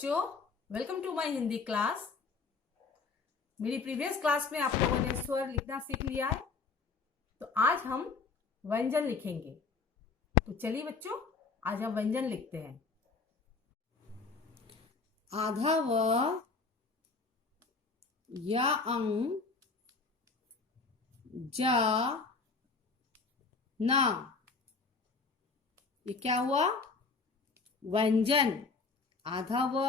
बच्चों, welcome to my Hindi class. मेरी previous class में आप लोगों ने स्वर लिखना सीख लिया है, तो आज हम व्यंजन लिखेंगे। तो चलिए बच्चों, आज हम व्यंजन लिखते हैं। आधा व या अंग जा ना, ये क्या हुआ? व्यंजन। आधा व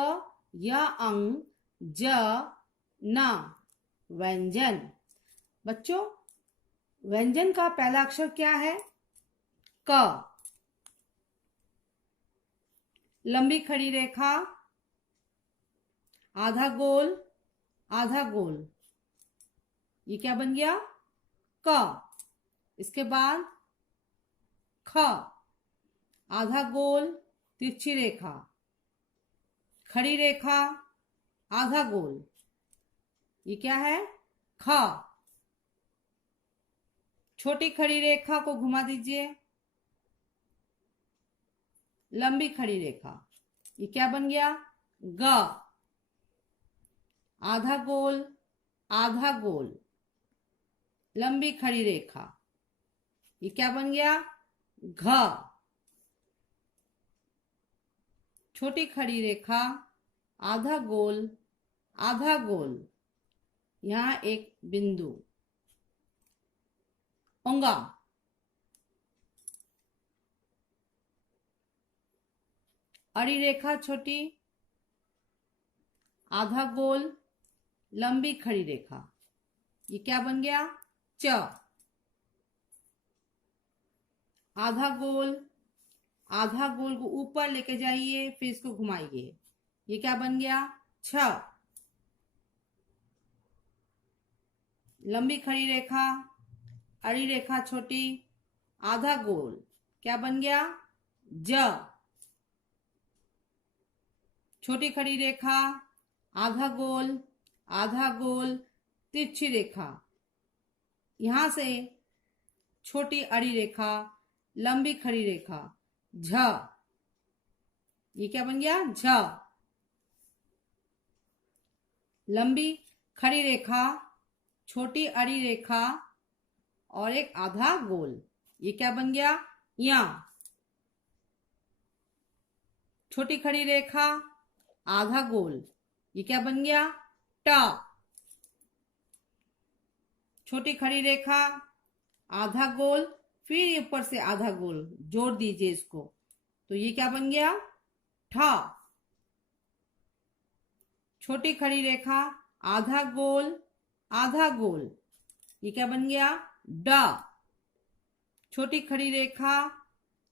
या अंग ज ना, व्यंजन। बच्चों, व्यंजन का पहला अक्षर क्या है? क। लंबी खड़ी रेखा, आधा गोल, आधा गोल, ये क्या बन गया? क। इसके बाद ख, आधा गोल, तिरछी रेखा, खड़ी रेखा, आधा गोल, ये क्या है? ख। छोटी खड़ी रेखा को घुमा दीजिए, लंबी खड़ी रेखा, ये क्या बन गया? ग। आधा गोल, आधा गोल, लंबी खड़ी रेखा, ये क्या बन गया? घ। छोटी खड़ी रेखा, आधा गोल, आधा गोल, यहां एक बिंदु, ओंगा। अड़ी रेखा छोटी, आधा गोल, लंबी खड़ी रेखा, ये क्या बन गया? च। आधा गोल, आधा गोल को ऊपर लेके जाइए, फिर इसको घुमाइए, ये क्या बन गया? छ। लंबी खड़ी रेखा, अड़ी रेखा छोटी, आधा गोल, क्या बन गया? ज। छोटी खड़ी रेखा, आधा गोल, आधा गोल, तिरछी रेखा, यहां से छोटी अड़ी रेखा, लंबी खड़ी रेखा, झ, ये क्या बन गया? झ। लंबी खड़ी रेखा, छोटी अड़ी रेखा और एक आधा गोल, ये क्या बन गया? या। छोटी खड़ी रेखा, आधा गोल, ये क्या बन गया? ट। छोटी खड़ी रेखा, आधा गोल, फिर ऊपर से आधा गोल जोड़ दीजिए इसको, तो ये क्या बन गया? ठ। छोटी खड़ी रेखा, आधा गोल, आधा गोल, ये क्या बन गया? ड। छोटी खड़ी रेखा,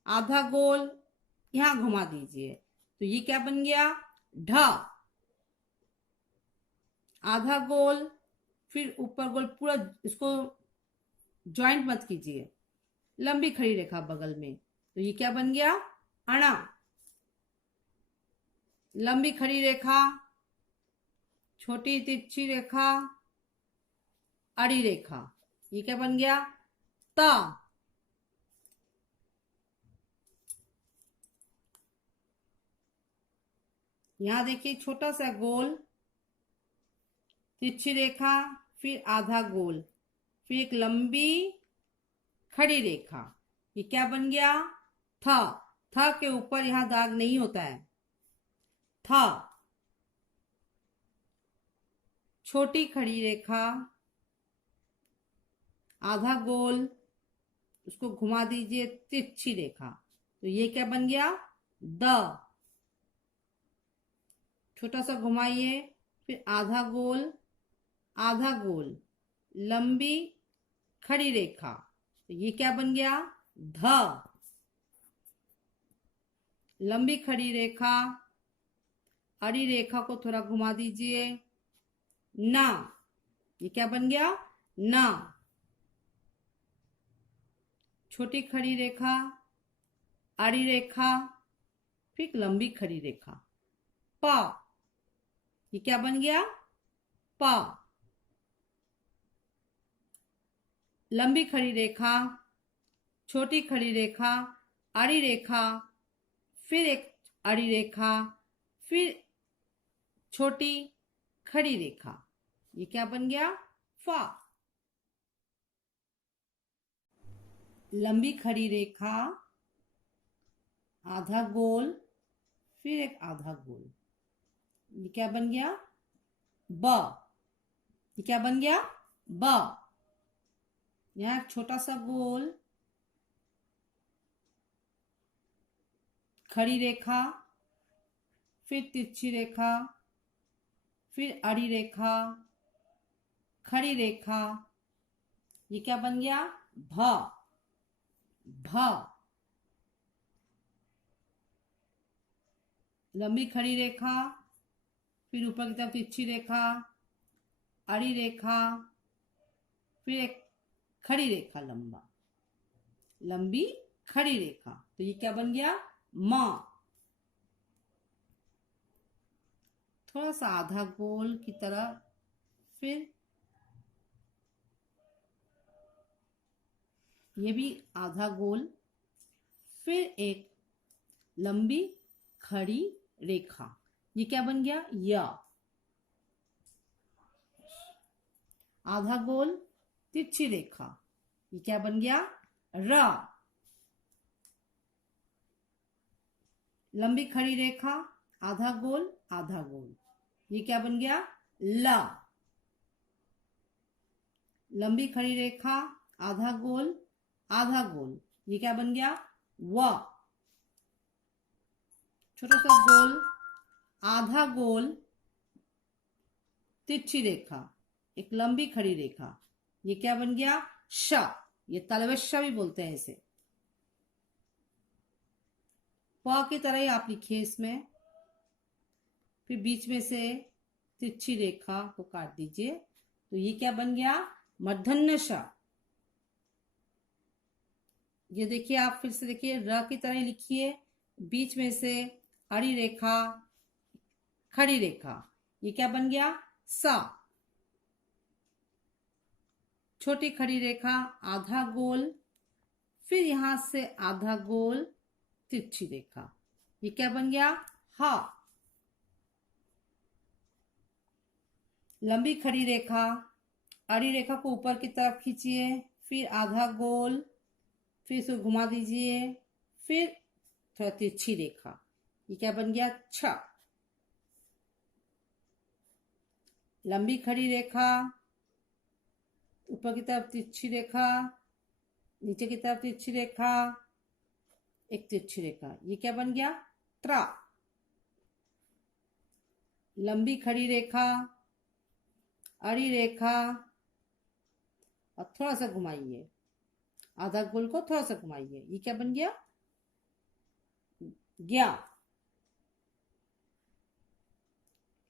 आधा गोल, यहां घुमा दीजिए, तो ये क्या बन गया? ढ। आधा गोल, फिर ऊपर गोल, पूरा इसको ज्वाइंट मत कीजिए, लंबी खड़ी रेखा बगल में, तो ये क्या बन गया? अणा। लंबी खड़ी रेखा, छोटी तिरछी रेखा, अड़ी रेखा, ये क्या बन गया? त। यहां देखिए, छोटा सा गोल, तिरछी रेखा, फिर आधा गोल, फिर एक लंबी खड़ी रेखा, ये क्या बन गया? थ। थ के ऊपर यहां दाग नहीं होता है। थ। छोटी खड़ी रेखा, आधा गोल, उसको घुमा दीजिए, तिरछी रेखा, तो ये क्या बन गया? द। छोटा सा घुमाइए, फिर आधा गोल, आधा गोल, लंबी खड़ी रेखा, तो ये क्या बन गया? ध। लंबी खड़ी रेखा, अड़ी रेखा को थोड़ा घुमा दीजिए, ना, ये क्या बन गया? ना। छोटी खड़ी रेखा, अड़ी रेखा, फिर लंबी खड़ी रेखा, प, ये क्या बन गया? प। लंबी खड़ी रेखा, छोटी खड़ी रेखा, अड़ी रेखा, फिर एक अड़ी रेखा, फिर छोटी खड़ी रेखा, ये क्या बन गया? फा। लंबी खड़ी रेखा, आधा गोल, फिर एक आधा गोल, ये क्या बन गया? ब। ये क्या बन गया? ब। यहां एक छोटा सा गोल, खड़ी रेखा, फिर तिरछी रेखा, फिर अड़ी रेखा, खड़ी रेखा, ये क्या बन गया? भ। भ। लंबी खड़ी रेखा, फिर ऊपर की तरफ तिरछी रेखा, अड़ी रेखा, फिर एक खड़ी रेखा, लंबा लंबी खड़ी रेखा, तो ये क्या बन गया? म। थोड़ा सा आधा गोल की तरह, फिर ये भी आधा गोल, फिर एक लंबी खड़ी रेखा, ये क्या बन गया? य। आधा गोल, तिरछी रेखा, ये क्या बन गया? र। लंबी खड़ी रेखा, आधा गोल, आधा गोल, ये क्या बन गया? ल। लंबी खड़ी रेखा, आधा गोल, आधा गोल, ये क्या बन गया? व। छोटा सा गोल, आधा गोल, तिरछी रेखा, एक लंबी खड़ी रेखा, ये क्या बन गया? श। ये तलवश भी बोलते हैं इसे। प की तरह ही आप लिखिए इसमें, फिर बीच में से तिरछी रेखा को काट दीजिए, तो ये क्या बन गया? मूर्धन्य ष। ये देखिए, आप फिर से देखिए, र की तरह ही लिखिए, बीच में से अड़ी रेखा, खड़ी रेखा, ये क्या बन गया? सा। छोटी खड़ी रेखा, आधा गोल, फिर यहां से आधा गोल, तिरछी रेखा, ये क्या बन गया? हा। लंबी खड़ी रेखा, अड़ी रेखा को ऊपर की तरफ खींचिए, फिर आधा गोल, फिर इसे घुमा दीजिए, फिर थोड़ा तिरछी रेखा, ये क्या बन गया? छ। लंबी खड़ी रेखा, ऊपर की तरफ तिरछी रेखा, नीचे की तरफ तिरछी रेखा, एक तिरछी रेखा, ये क्या बन गया? त्रा। लंबी खड़ी रेखा, अड़ी रेखा, और थोड़ा सा घुमाइए, आधा गोल को थोड़ा सा घुमाइए, ये क्या बन गया? ज्ञा।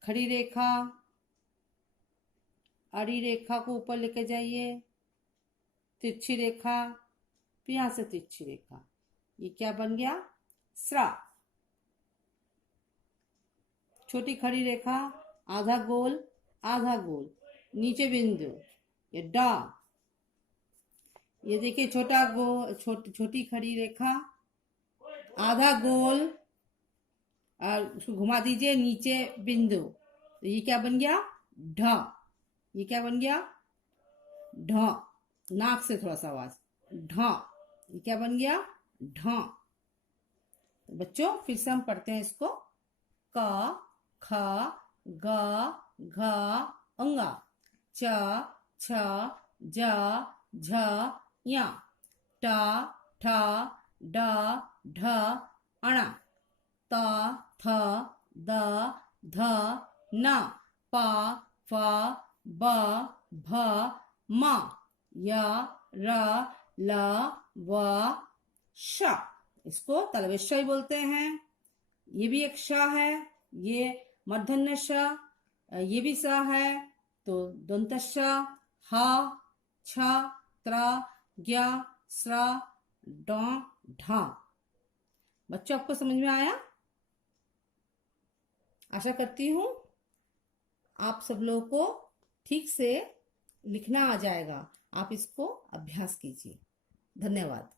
खड़ी रेखा, अड़ी रेखा को ऊपर लेके जाइए, तिरछी रेखा, फिर यहां से तिरछी रेखा, ये क्या बन गया? स्रा। छोटी खड़ी रेखा, आधा गोल, आधा गोल, नीचे बिंदु, ये डा। ये देखिए, छोटा गोल, छोटी खड़ी रेखा, आधा गोल, और उसको घुमा दीजिए, नीचे बिंदु, तो ये क्या बन गया? ढ। ये क्या बन गया? ढ। नाक से थोड़ा सा आवाज, ढ। ये क्या बन गया? ढ। तो बच्चों, फिर से हम पढ़ते हैं इसको। क, ख, ग, घ, अंगा, च, छ, ज, झ, ञ, ट, ठ, ड, ढ, अण, त, थ, द, ध, न, प, फ, ब, भ, म, य, र, ल, व, श। इसको तलवेश ही बोलते हैं। ये भी एक श है, ये मूर्धन्य श, ये भी स है, तो दंत श, ह, छ, त्र, ज्ञ, स्र, ड, ढ। बच्चों, आपको समझ में आया? आशा करती हूं आप सब लोगों को ठीक से लिखना आ जाएगा। आप इसको अभ्यास कीजिए। धन्यवाद।